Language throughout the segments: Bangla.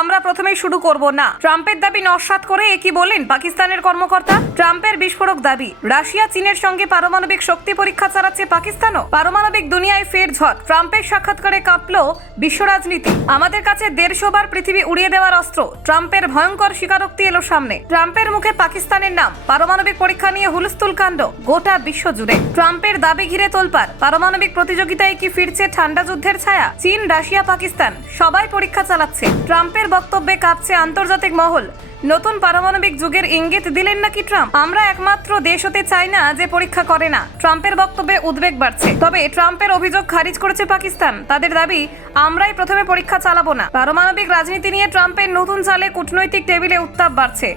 আমরা প্রথমেই শুরু করব না। ট্রাম্পের দাবি নস্যাৎ করে একই বলেন পাকিস্তানের কর্মকর্তা। ট্রাম্পের বিস্ফোরক দাবি, রাশিয়া চীনের সঙ্গে পারমাণবিক শক্তি পরীক্ষা চালাচ্ছে পাকিস্তানও। পারমাণবিক দুনিয়ায় ফের ঝড়, ট্রাম্পের সাক্ষাৎকারে কাঁপল বিশ্ব রাজনীতি। আমাদের কাছে 150 বার পৃথিবী উড়িয়ে দেওয়ার অস্ত্র, ট্রাম্পের ভয়ঙ্কর স্বীকারোক্তি এলো সামনে। ট্রাম্পের মুখে পাকিস্তানের নাম, পারমাণবিক পরীক্ষা নিয়ে হুলস্থুল কাণ্ড গোটা বিশ্ব জুড়ে। ট্রাম্পের দাবি ঘিরে তোলপাড়, পারমাণবিক প্রতিযোগিতায় কি ফিরছে ঠান্ডা যুদ্ধের ছায়া? চীন, রাশিয়া, পাকিস্তান সবাই পরীক্ষা চালাচ্ছে। ট্রাম্পের বক্তব্যে কাঁপছে আন্তর্জাতিক মহল। নতুন পারমাণবিক যুগের ইঙ্গিত দিলেন নাকি ট্রাম্প? আমরা একমাত্র দেশ হতে চাই না যে পরীক্ষা করে না। ট্রাম্পের বক্তব্যে উদ্বেগ বাড়ছে। তবে ট্রাম্পের অভিযোগ খারিজ করেছে পাকিস্তান। তাদের দাবি, আমরাই প্রথমে পরীক্ষা চালাবো না। পারমাণবিক রাজনীতি নিয়ে ট্রাম্পের নতুন চালে কূটনৈতিক টেবিলে উত্তাপ বাড়ছে।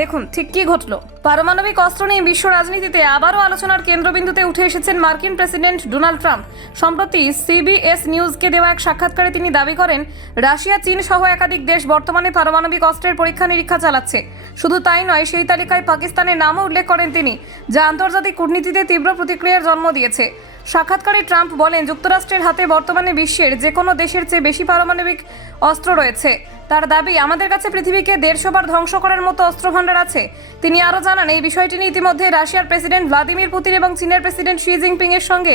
দেখুন ঠিক কি ঘটল। পারমাণবিক অস্ত্র নিয়ে বিশ্ব রাজনীতিতে আবারও আলোচনার কেন্দ্রবিন্দুতে উঠে এসেছেন মার্কিন প্রেসিডেন্ট ডোনাল্ড ট্রাম্প। সম্প্রতি সিবিএস নিউজকে দেওয়া এক সাক্ষাৎকারে তিনি দাবি করেন, রাশিয়া, চীন সহ একাধিক দেশ বর্তমানে পারমাণবিক অস্ত্রের পরীক্ষা নিরীক্ষা চালাচ্ছে। শুধু তাই নয়, সেই তালিকায় পাকিস্তানের নামও উল্লেখ করেন তিনি, যা আন্তর্জাতিক কূটনীতিতে তীব্র প্রতিক্রিয়ার জন্ম দিয়েছে। সাক্ষাৎকারে ট্রাম্প বলেন, যুক্তরাষ্ট্রের হাতে বর্তমানে বিশ্বের যে কোনো দেশের চেয়ে বেশি পারমাণবিক অস্ত্র রয়েছে। তার দাবি, আমাদের কাছে পৃথিবীকে 150 বার ধ্বংস করার মতো অস্ত্রভান্ডার আছে। তিনি আরও জানান, এই বিষয়টি নিয়ে ইতিমধ্যে রাশিয়ার প্রেসিডেন্ট ভ্লাদিমির পুতিন এবং চীনের প্রেসিডেন্ট শি জিনপিং এর সঙ্গে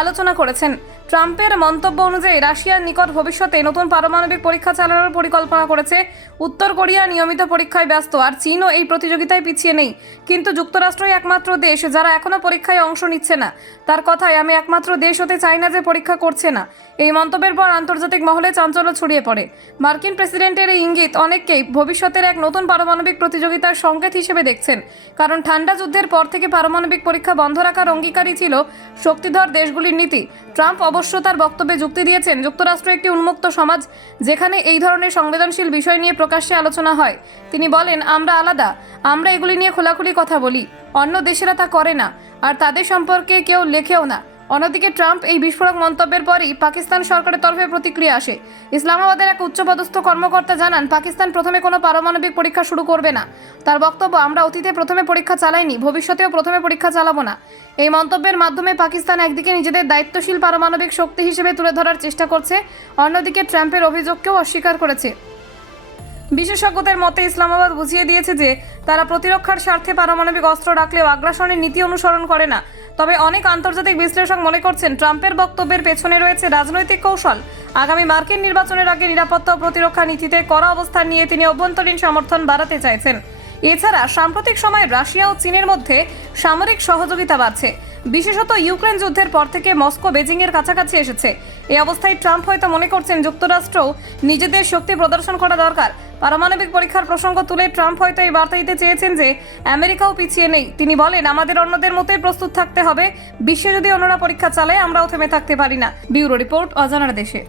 আলোচনা করেছেন। ট্রাম্পের মন্তব্য অনুযায়ী রাশিয়ার নিকট ভবিষ্যতে নতুন পারমাণবিক পরীক্ষা চালানোর পরিকল্পনা করেছে। উত্তর কোরিয়া নিয়মিত পরীক্ষায় ব্যস্ত, আর চীনও এই প্রতিযোগিতায় পিছিয়ে নেই। কিন্তু যুক্তরাষ্ট্রই একমাত্র দেশ যারা এখনো পরীক্ষায় অংশ নিচ্ছে না। তার কথায়, আমি একমাত্র দেশ হতে চাই না যে পরীক্ষা করছে না। এই মন্তব্যের পর আন্তর্জাতিক মহলে চাঞ্চল্য ছড়িয়ে পড়ে। মার্কিন প্রেসিডেন্টের এই ইঙ্গিত অনেককেই ভবিষ্যতের এক নতুন পারমাণবিক প্রতিযোগিতার সংকেত হিসেবে দেখছেন। কারণ ঠান্ডা যুদ্ধের পর থেকে পারমাণবিক পরীক্ষা বন্ধ রাখার অঙ্গীকারই ছিল শক্তিধর দেশগুলির নীতি। ট্রাম্প অবশ্য তার বক্তব্যে যুক্তি দিয়েছেন, যুক্তরাষ্ট্র একটি উন্মুক্ত সমাজ, যেখানে এই ধরনের সংবেদনশীল বিষয় নিয়ে প্রকাশ্যে আলোচনা হয়। তিনি বলেন, আমরা আলাদা, আমরা এগুলি নিয়ে খোলাখুলি কথা বলি। অন্য দেশেরা তা করে না, আর তাদের সম্পর্কে কেউ লেখেও না। অন্যদিকে ট্রাম্প এই বিস্ফোরক মন্তব্যের পরই পাকিস্তান সরকারের তরফে প্রতিক্রিয়া আসে। ইসলামাবাদের এক উচ্চপদস্থ কর্মকর্তা জানান, পাকিস্তান প্রথমে কোনো পারমাণবিক পরীক্ষা শুরু করবে না। তার বক্তব্য, আমরা অতীতে প্রথমে পরীক্ষা চালাইনি, ভবিষ্যতেও প্রথমে পরীক্ষা চালাবো না। এই মন্তব্যের মাধ্যমে পাকিস্তান একদিকে নিজেদের দায়িত্বশীল পারমাণবিক শক্তি হিসেবে তুলে ধরার চেষ্টা করছে, অন্যদিকে ট্রাম্পের অভিযোগকেও অস্বীকার করেছে। বিশেষজ্ঞদের মতে ইসলামাবাদ বুঝিয়ে দিয়েছে যে তারা প্রতিরক্ষার স্বার্থে পারমাণবিক অস্ত্র রাখলেও আগ্রাসনের নীতি অনুসরণ করে না। তবে অনেক আন্তর্জাতিক বিশ্লেষক মনে করছেন, ট্রাম্পের বক্তব্যের পেছনে রয়েছে রাজনৈতিক কৌশল। আগামী মার্কিন নির্বাচনের আগে নিরাপত্তা ও প্রতিরক্ষা নীতিতে কড়া অবস্থান নিয়ে তিনি অভ্যন্তরীণ সমর্থন বাড়াতে চাইছেন। এছাড়া সাম্প্রতিক সময়ে রাশিয়া ও চীনের মধ্যে সামরিক সহযোগিতা বাড়ছে। বিশেষত ইউক্রেন যুদ্ধের পর থেকে মস্কো বেজিংয়ের কাছাকাছি এসেছে। এই অবস্থায় ট্রাম্প হয়তো মনে করছেন, যুক্তরাষ্ট্রও নিজেদের শক্তি প্রদর্শন করা দরকার। পারমাণবিক পরীক্ষার প্রসঙ্গ তুলে ট্রাম্প হয়তো এই বার্তা দিতে চেয়েছেন যে আমেরিকাও পিছিয়ে নেই। তিনি বলেন, আমাদের অন্যদের মতোই প্রস্তুত থাকতে হবে। বিশ্বে যদি অন্যরা পরীক্ষা চালায়, আমরাও থেমে থাকতে পারি না। ব্যুরো রিপোর্ট, অজানার দেশে।